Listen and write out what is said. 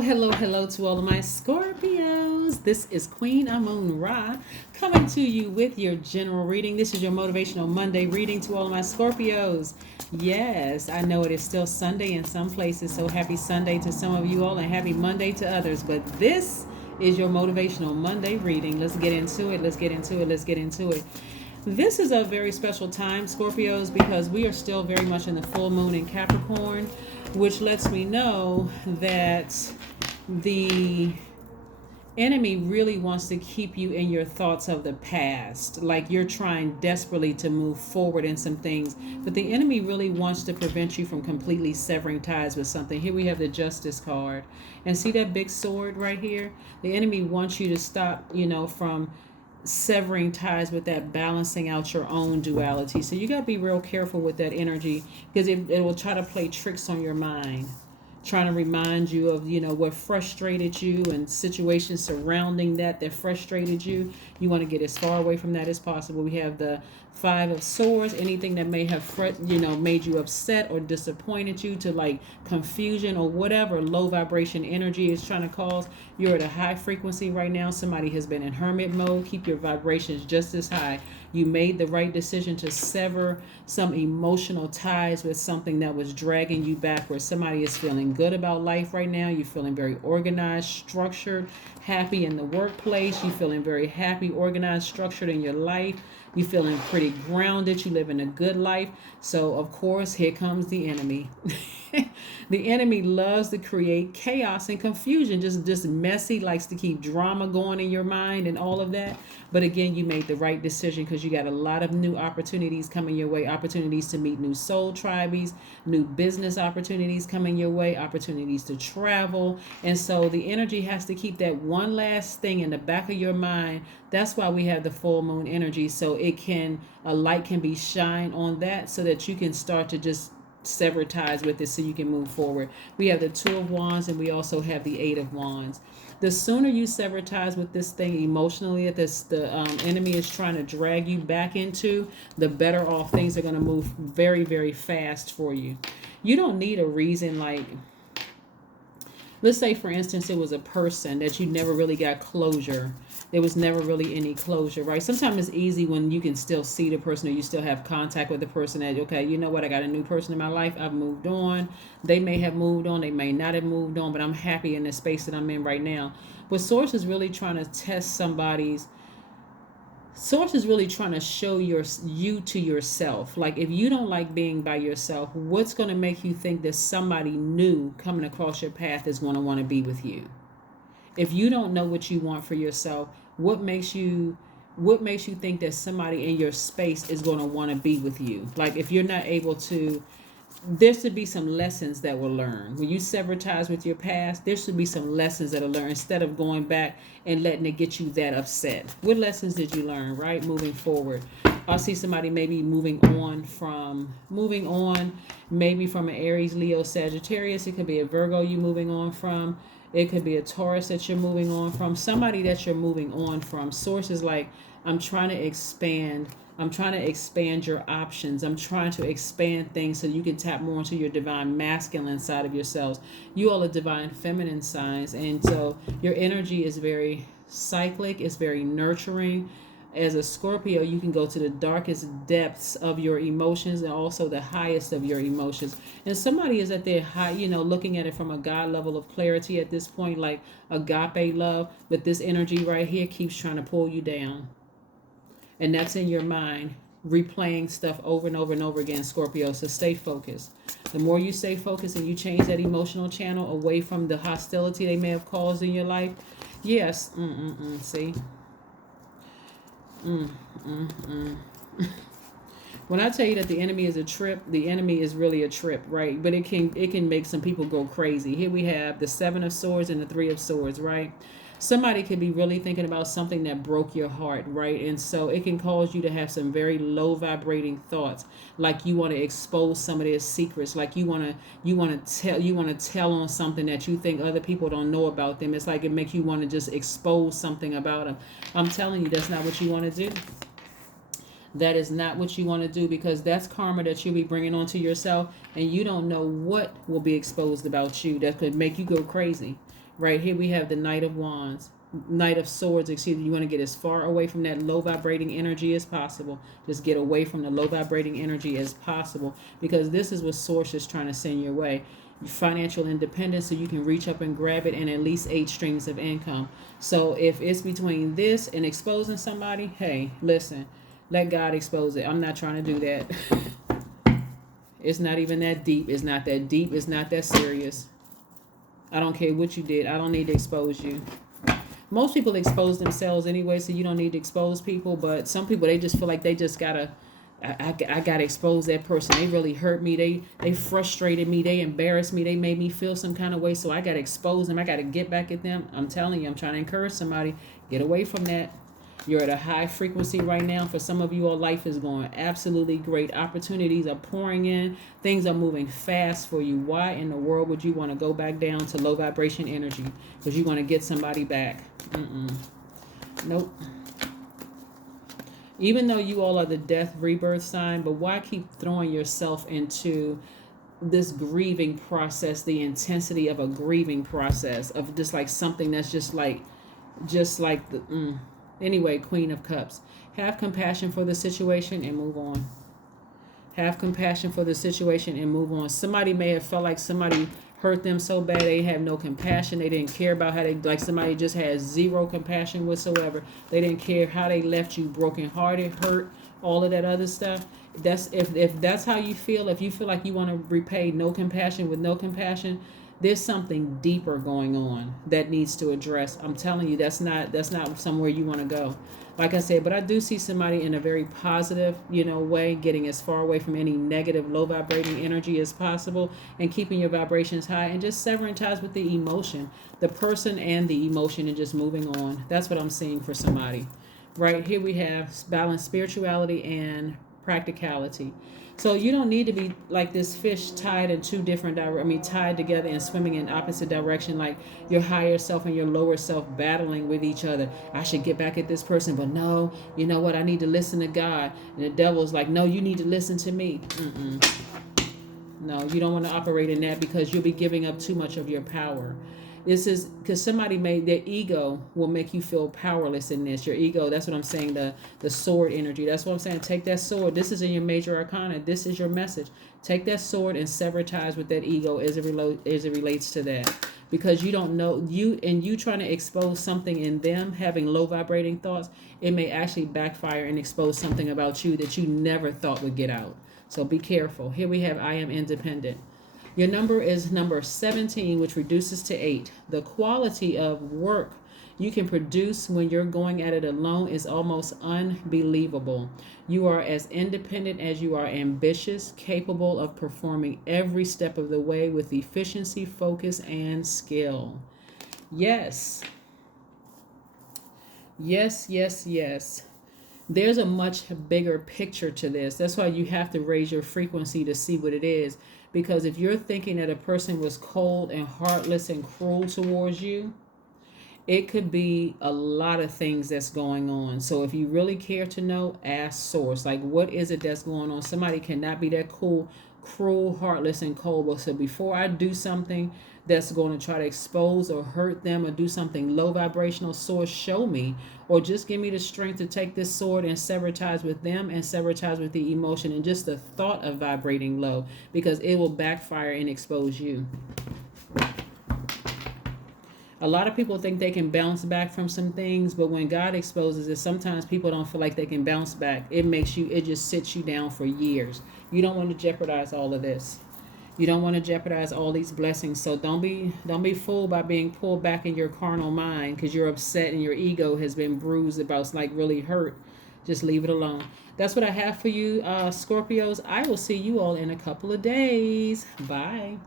Hello to all of my Scorpios. This is Queen Amun Ra coming to you with your general reading. This is your Motivational Monday reading to all of my Scorpios. Yes, I know it is still Sunday in some places, so happy Sunday to some of you all and happy Monday to others. But this is your Motivational Monday reading. Let's get into it. This is a very special time, Scorpios, because we are still very much in the full moon in Capricorn, which lets me know that the enemy really wants to keep you in your thoughts of the past. Like you're trying desperately to move forward in some things, but the enemy really wants to prevent you from completely severing ties with something. Here we have the Justice card. And see that big sword right here? The enemy wants you to stop, from severing ties with that, balancing out your own duality. So you got to be real careful with that energy, because it will try to play tricks on your mind, trying to remind you of what frustrated you and situations surrounding that frustrated you. You want to get as far away from that as possible. We have the Five of Swords. Anything that may have made you upset or disappointed you, to like confusion or whatever low vibration energy is trying to cause. You're at a high frequency right now. Somebody has been in hermit mode. Keep your vibrations just as high. You made the right decision to sever some emotional ties with something that was dragging you backward. Somebody is feeling good about life right now. You're feeling very organized, structured, happy in the workplace. You're feeling very happy, organized, structured in your life. You're feeling pretty grounded. You live in a good life. So, of course, here comes the enemy. The enemy loves to create chaos and confusion, just messy, likes to keep drama going in your mind and all of that. But again, you made the right decision, because you got a lot of new opportunities coming your way, opportunities to meet new soul tribes, new business opportunities coming your way, opportunities to travel. And so the energy has to keep that one last thing in the back of your mind. That's why we have the full moon energy, so a light can be shined on that, so that you can start to just sever ties with it, so you can move forward. We have the Two of Wands, and we also have the Eight of Wands. The sooner you sever ties with this thing emotionally that the enemy is trying to drag you back into, the better off things are going to move very, very fast for you. You don't need a reason, like, let's say, for instance, it was a person that you never really got closure. There was never really any closure, right? Sometimes it's easy when you can still see the person, or you still have contact with the person, that, okay, you know what, I got a new person in my life. I've moved on. They may have moved on. They may not have moved on, but I'm happy in the space that I'm in right now. But Source is really trying to test Source is really trying to show you to yourself. Like, if you don't like being by yourself, what's going to make you think that somebody new coming across your path is going to want to be with you? If you don't know what you want for yourself, what makes you think that somebody in your space is going to want to be with you? Like, if you're not able to, there should be some lessons that were learned. When you sever ties with your past, there should be some lessons that are learned, instead of going back and letting it get you that upset. What lessons did you learn, right? Moving forward. I see somebody maybe moving on maybe from an Aries, Leo, Sagittarius. It could be a Virgo you moving on from. It could be a Taurus that you're moving on from. Somebody that you're moving on from. Source is like, I'm trying to expand your options. I'm trying to expand things so you can tap more into your divine masculine side of yourselves. You all are divine feminine signs, and so your energy is very cyclic. It's very nurturing. As a Scorpio, you can go to the darkest depths of your emotions, and also the highest of your emotions. And somebody is at their high, looking at it from a God level of clarity at this point, like agape love. But this energy right here keeps trying to pull you down. And that's in your mind, replaying stuff over and over and over again, Scorpio. So stay focused. The more you stay focused and you change that emotional channel away from the hostility they may have caused in your life. Yes. See? When I tell you that the enemy is a trip, the enemy is really a trip, right? But it can make some people go crazy. Here we have the Seven of Swords and the Three of Swords, right? Somebody could be really thinking about something that broke your heart, right? And so it can cause you to have some very low vibrating thoughts, like you want to expose some of their secrets, like you want to tell on something that you think other people don't know about them. It's like it makes you want to just expose something about them. I'm telling you, that's not what you want to do. That is not what you want to do, because that's karma that you'll be bringing onto yourself, and you don't know what will be exposed about you that could make you go crazy. Right here we have the Knight of Wands. Knight of Swords, excuse me. You want to get as far away from that low vibrating energy as possible. Just get away from the low vibrating energy as possible, because this is what Source is trying to send your way. Financial independence, so you can reach up and grab it, and at least 8 streams of income. So if it's between this and exposing somebody, hey, listen, let God expose it. I'm not trying to do that. It's not even that deep. It's not that deep. It's not that serious. I don't care what you did. I don't need to expose you. Most people expose themselves anyway, so you don't need to expose people. But some people, they just feel like they just gotta, I gotta expose that person. They really hurt me. They frustrated me. They embarrassed me. They made me feel some kind of way. So I gotta expose them. I gotta get back at them. I'm telling you, I'm trying to encourage somebody. Get away from that. You're at a high frequency right now. For some of you, all life is going absolutely great. Opportunities are pouring in. Things are moving fast for you. Why in the world would you want to go back down to low vibration energy? Because you want to get somebody back. Nope. Even though you all are the death rebirth sign, but why keep throwing yourself into this grieving process, the intensity of a grieving process, of just like something that's just like the... Anyway, Queen of Cups. Have compassion for the situation and move on. Have compassion for the situation and move on. Somebody may have felt like somebody hurt them so bad they have no compassion. They didn't care about how they, like somebody just has zero compassion whatsoever. They didn't care how they left you brokenhearted, hurt, all of that other stuff. That's if that's how you feel, if you feel like you want to repay no compassion with no compassion, there's something deeper going on that needs to address. I'm telling you, that's not somewhere you want to go. Like I said, but I do see somebody in a very positive, way, getting as far away from any negative, low vibrating energy as possible, and keeping your vibrations high, and just severing ties with the emotion, the person and the emotion, and just moving on. That's what I'm seeing for somebody. Right here we have balanced spirituality and practicality. So you don't need to be like this fish tied in two different tied together and swimming in opposite direction, like your higher self and your lower self battling with each other. I should get back at this person, but no, you know what? I need to listen to God. And the devil's like, no, you need to listen to me. No, you don't want to operate in that, because you'll be giving up too much of your power. This is because somebody made their ego will make you feel powerless in this. Your ego, that's what I'm saying, the sword energy. That's what I'm saying. Take that sword. This is in your major arcana. This is your message. Take that sword and sever ties with that ego as it relates to that. Because you don't know, you trying to expose something in them, having low vibrating thoughts, it may actually backfire and expose something about you that you never thought would get out. So be careful. Here we have I am independent. Your number is number 17, which reduces to 8. The quality of work you can produce when you're going at it alone is almost unbelievable. You are as independent as you are ambitious, capable of performing every step of the way with efficiency, focus, and skill. Yes. Yes, yes, yes. There's a much bigger picture to this. That's why you have to raise your frequency to see what it is. Because if you're thinking that a person was cold and heartless and cruel towards you, it could be a lot of things that's going on. So if you really care to know, ask Source. Like, what is it that's going on? Somebody cannot be that cruel, heartless, and cold. But so before I do something that's going to try to expose or hurt them, or do something low vibrational, Source, show me, or just give me the strength to take this sword and sever ties with them and sever ties with the emotion and just the thought of vibrating low, because it will backfire and expose you. A lot of people think they can bounce back from some things, but when God exposes it, sometimes people don't feel like they can bounce back. It just sits you down for years. You don't want to jeopardize all of this. You don't want to jeopardize all these blessings. So don't be fooled by being pulled back in your carnal mind because you're upset and your ego has been bruised about, it's like really hurt. Just leave it alone. That's what I have for you, Scorpios. I will see you all in a couple of days. Bye.